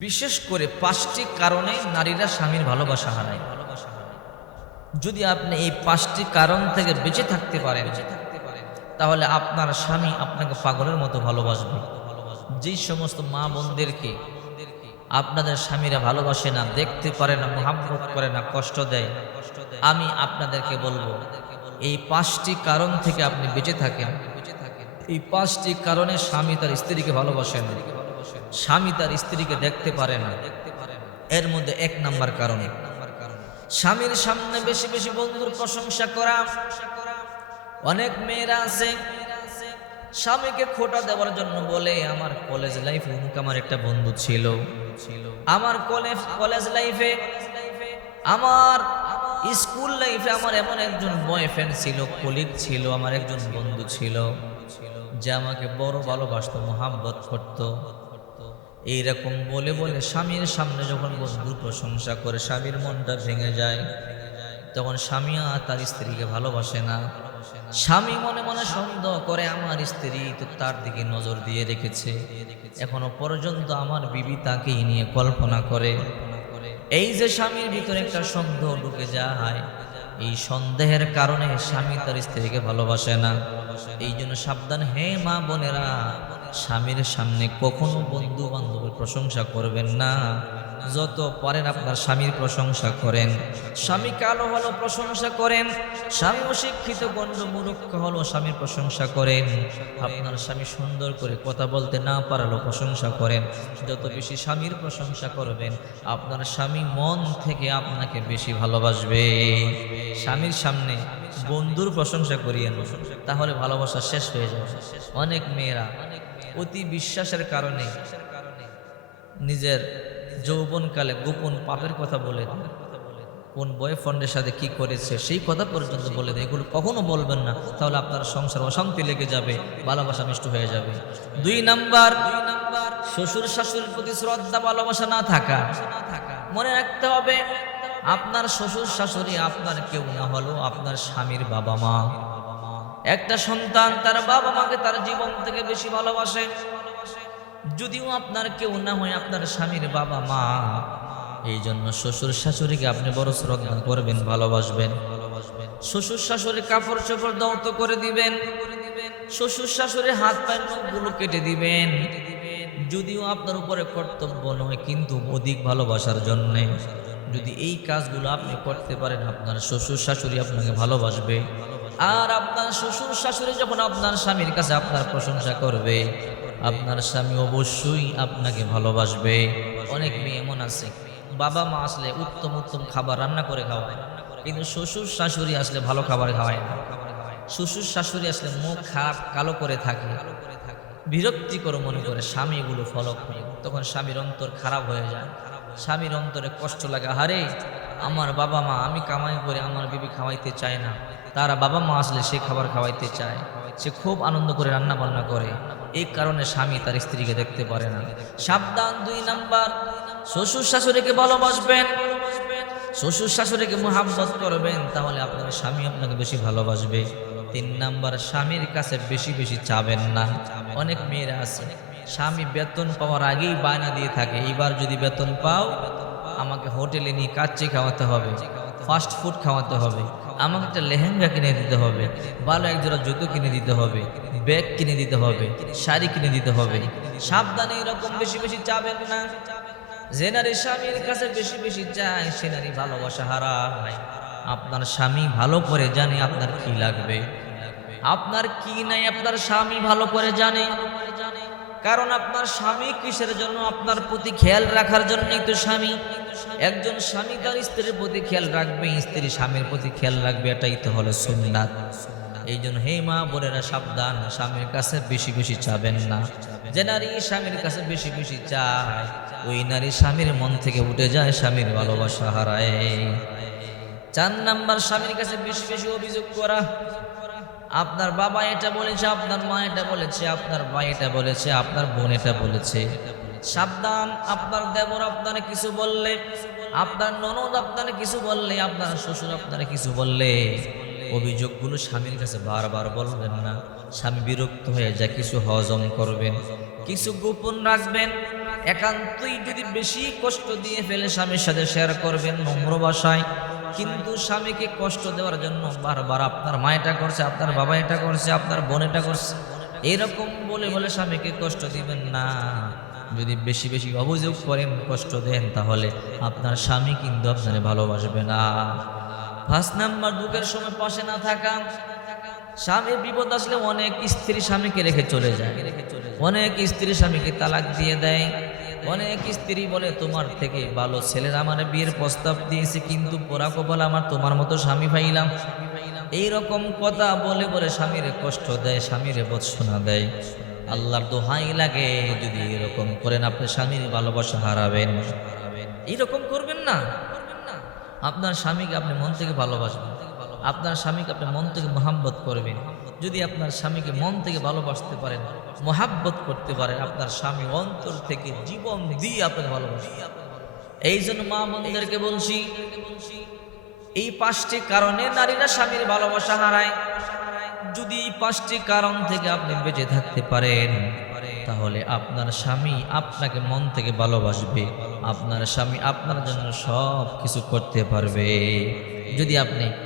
বিশেষ করে ৫টি কারণে নারীরা স্বামীর ভালোবাসা হারায়। যদি আপনি এই ৫টি কারণ থেকে বেঁচে থাকতে পারেন, তাহলে আপনার স্বামী আপনাকে পাগলের মতো ভালোবাসবে। যেই সমস্ত মা বোনদেরকে আপনাদের স্বামীরা ভালোবাসে না, দেখতে পারে না, মোহাব্বত করে না, কষ্ট দেয়, আমি আপনাদেরকে বলবো এই ৫টি কারণ থেকে আপনি বেঁচে থাকেন। এই ৫টি কারণে স্বামী তার স্ত্রীকে ভালোবাসে না, স্বামী তার স্ত্রীকে দেখতে পারে না। এর মধ্যে ১ নাম্বার কারণ, স্বামীর সামনে বেশি বেশি বন্ধুর প্রশংসা করা। অনেক মেয়েরা আছে স্বামীকে খোঁটা দেওয়ার জন্য বলে, আমার কলেজ লাইফে আমার একটা বন্ধু ছিল, আমার কলেজ লাইফে, আমার স্কুল লাইফে আমার এমন একজন বয়ফ্রেন্ড ছিল, কলিগ ছিল, আমার একজন বন্ধু ছিল যে আমাকে বড় ভালোবাসতো, মোহাব্বত করত। এইরকম বলে বলে স্বামীর সামনে যখন বন্ধুর প্রশংসা করে স্বামীর মনটা ভেঙে যায়, তখন স্বামী আর তার স্ত্রীকে ভালোবাসে না। স্বামী মনে মনে সন্দেহ করে, আমার স্ত্রী তো তার দিকে নজর দিয়ে রেখেছে, এখনো পর্যন্ত আমার বিবি তাকেই নিয়ে কল্পনা করে। এই যে স্বামীর ভিতরে একটা সন্দেহ ঢুকে যায়, এই সন্দেহের কারণে স্বামী তার স্ত্রীকে ভালোবাসে না। এই জন্য সাবধান হে মা বোনেরা, স্বামীর সামনে কখনো বন্ধু বান্ধবের প্রশংসা করবেন না। যত পারেন আপনার স্বামীর প্রশংসা করেন। স্বামী কালো হলো প্রশংসা করেন, স্বামী অশিক্ষিত গণ্ড মূর্খ হলো স্বামীর প্রশংসা করেন। আপনার স্বামী সুন্দর করে কথা বলতে না পারলেও প্রশংসা করেন। যত বেশি স্বামীর প্রশংসা করবেন, আপনার স্বামী মন থেকে আপনাকে বেশি ভালোবাসবে। স্বামীর সামনে বন্ধুর প্রশংসা করিয়েন, তাহলে ভালোবাসা শেষ হয়ে যাবে। অনেক মেয়েরা অতি বিশ্বাসের কারণে নিজের যৌবনকালে গোপন পাপের কথা বলে দেয়, কোন বয়ফ্রেন্ডের সাথে কি করেছে সেই কথা পর্যন্ত বলে দেয়। এগুলো কখনো বলবেন না, তাহলে আপনার সংসার অশান্তি লেগে যাবে, ভালোবাসা নষ্ট হয়ে যাবে। ২ নাম্বার, শ্বশুর শাশুড়ির প্রতি শ্রদ্ধা ভালোবাসা না থাকা। মনে রাখতে হবে, আপনার শ্বশুর শাশুড়ি আপনার কেউ না হলো আপনার স্বামীর বাবা মা। একটা সন্তান তার বাবা মাকে তার জীবন থেকে বেশি ভালোবাসে। যদিও আপনার কেউ না হয় আপনার স্বামীর বাবা মা, এই জন্য শ্বশুর শাশুড়িকে আপনি বড় শ্রদ্ধা করবেন, ভালোবাসবেন। শ্বশুর শাশুড়ি কাপড় চোপড় দৌত করে দিবেন, শ্বশুর শাশুড়ির হাত পায়ের নখগুলো কেটে দিবেন। যদিও আপনার উপরে কর্তব্য নয়, কিন্তু অধিক ভালোবাসার জন্যে যদি এই কাজগুলো আপনি করতে পারেন, আপনার শ্বশুর শাশুড়ি আপনাকে ভালোবাসবে। আর আপনার শ্বশুর শাশুড়ি যখন আপনার স্বামীর কাছে আপনার প্রশংসা করবে, আপনার স্বামী অবশ্যই আপনাকে ভালোবাসবে। অনেক মেয়ে এমন আছে, বাবা মা আসলে উত্তম উত্তম খাবার রান্না করে খাওয়ায়, কিন্তু শ্বশুর শাশুড়ি আসলে ভালো খাবার খাওয়ায় না। শ্বশুর শাশুড়ি আসলে মুখ খারাপ কালো করে থাকে, বিরক্তিকর মনে করে স্বামী এগুলো ফলো করে, তখন স্বামীর অন্তর খারাপ হয়ে যায়। স্বামীর অন্তরে কষ্ট লাগে, হারে আমার বাবা মা, আমি কামাই করে আমার বিবি খাওয়াইতে চায় না, তারা বাবা মা আসলে সে খাবার খাওয়াইতে চায়, সে খুব আনন্দ করে রান্না বান্না করে। এই কারণে স্বামী তার স্ত্রীকে দেখতে পারে না। সাবধান। ২ নাম্বার, শ্বশুর শাশুড়িকে ভালোবাসবেন, শ্বশুর শাশুড়িকে মোহাব্বত করবেন, তাহলে আপনার স্বামী আপনাকে বেশি ভালোবাসবে। ৩ নাম্বার, স্বামীর কাছে বেশি বেশি চাবেন না। অনেক মেয়েরা আছে স্বামী বেতন পাওয়ার আগেই বায়না দিয়ে থাকে, এইবার যদি বেতন পাও আমাকে হোটেলে নিয়ে কাচ্চি খাওয়াতে হবে, ফাস্ট ফুড খাওয়াতে হবে, আমাকে একটা লেহেঙ্গা কিনে দিতে হবে, ভালো একজোড়া জুতো কিনে দিতে হবে, ব্যাগ কিনে দিতে হবে, শাড়ি কিনে দিতে হবে। সাবধানে এরকম বেশি বেশি চাবেন না। যে নারী স্বামীর কাছে বেশি বেশি চায়, সে নারী ভালোবাসা হারায়। আপনার স্বামী ভালো করে জানে আপনার কি লাগবে, আপনার কি নাই, আপনার স্বামী ভালো করে জানে। কারণ আপনার স্বামী কিসের জন্য? আপনার প্রতি খেয়াল রাখার জন্যই তো স্বামী। একজন স্বামী তার স্ত্রীর প্রতি খেয়াল রাখবে, স্ত্রী স্বামীর প্রতি খেয়াল রাখবে, এটাই তো হলো সুন্নাত। এই জন্য হে মা বোনেরা সাবধান, স্বামীর কাছে বেশি বেশি চাবেন না। যে নারী স্বামীর কাছে বেশি বেশি চায়, ওই নারী স্বামীর মন থেকে উঠে যায়, স্বামীর ভালোবাসা হারায়। ৪ নাম্বার, স্বামীর কাছে বেশি বেশি অভিযোগ করা। আপনার বাবা এটা বলেছে, আপনার মা এটা বলেছে, আপনার ভাই এটা বলেছে, আপনার বোন এটা বলেছে। সাবধান, আপনার দেবর আপনারে কিছু বললে, আপনার ননদ আপনারে কিছু বললে, আপনার শ্বশুর আপনারে কিছু বললে, অভিযোগগুলো স্বামীর কাছে বারবার বলবেন না। স্বামী বিরক্ত হয়ে যায়, কিছু হজম করবেন, কিছু গোপন রাখবেন। একান্তই যদি বেশি কষ্ট দিয়ে ফেলে স্বামীর সাথে শেয়ার করবেন নম্র ভাষায়। কিন্তু স্বামীকে কষ্ট দেওয়ার জন্য বারবার আপনার মা এটা করছে, আপনার বাবা এটা করছে, আপনার বোন এটা করছে, এরকম বলে বলে স্বামীকে কষ্ট দিবেন না। যদি বেশি বেশি অভিযোগ করেন, কষ্ট দেন, তাহলে আপনার স্বামী কিন্তু আপনাকে ভালোবাসবে না। 5 নাম্বার, দুঃখের সময় পাশে না থাকা। স্বামীর বিপদ আসলে অনেক স্ত্রী স্বামীকে রেখে চলে যায়, অনেক স্ত্রী স্বামীকে তালাক দিয়ে দেয়। অনেক স্ত্রী বলে তোমার থেকে ভালো ছেলের আমার বিয়ের প্রস্তাব দিয়েছে, কিন্তু পোড়া কপাল আমার তোমার মতো স্বামী পাইলাম। এইরকম কথা বলে বলে স্বামীরে কষ্ট দেয়, স্বামীরে বৎসনা দেয়। আল্লাহর দোহাই লাগে, যদি এরকম করেন আপনি স্বামীর ভালোবাসা হারাবেন। এইরকম করবেন না। আপনার স্বামীকে আপনি মন থেকে ভালোবাসবেন, আপনার স্বামীকে আপনি মন থেকে মহাব্বত করবেন। যদি আপনার স্বামীকে মন থেকে ভালোবাসতে পারেন, মহাব্বত করতে পারেন, আপনার স্বামী অন্তর থেকে জীবন দিয়ে আপনাকে ভালোবাসবে। এই জন্য মা বোনদেরকে বলছি, এই 5টি কারণে নারীরা স্বামীর ভালোবাসা হারায়। যদি এই 5টি কারণ থেকে আপনি বেঁচে থাকতে পারেন, তাহলে আপনার স্বামী আপনাকে মন থেকে ভালোবাসবে, আপনার স্বামী আপনার জন্য সব কিছু করতে পারবে। যদি আপনি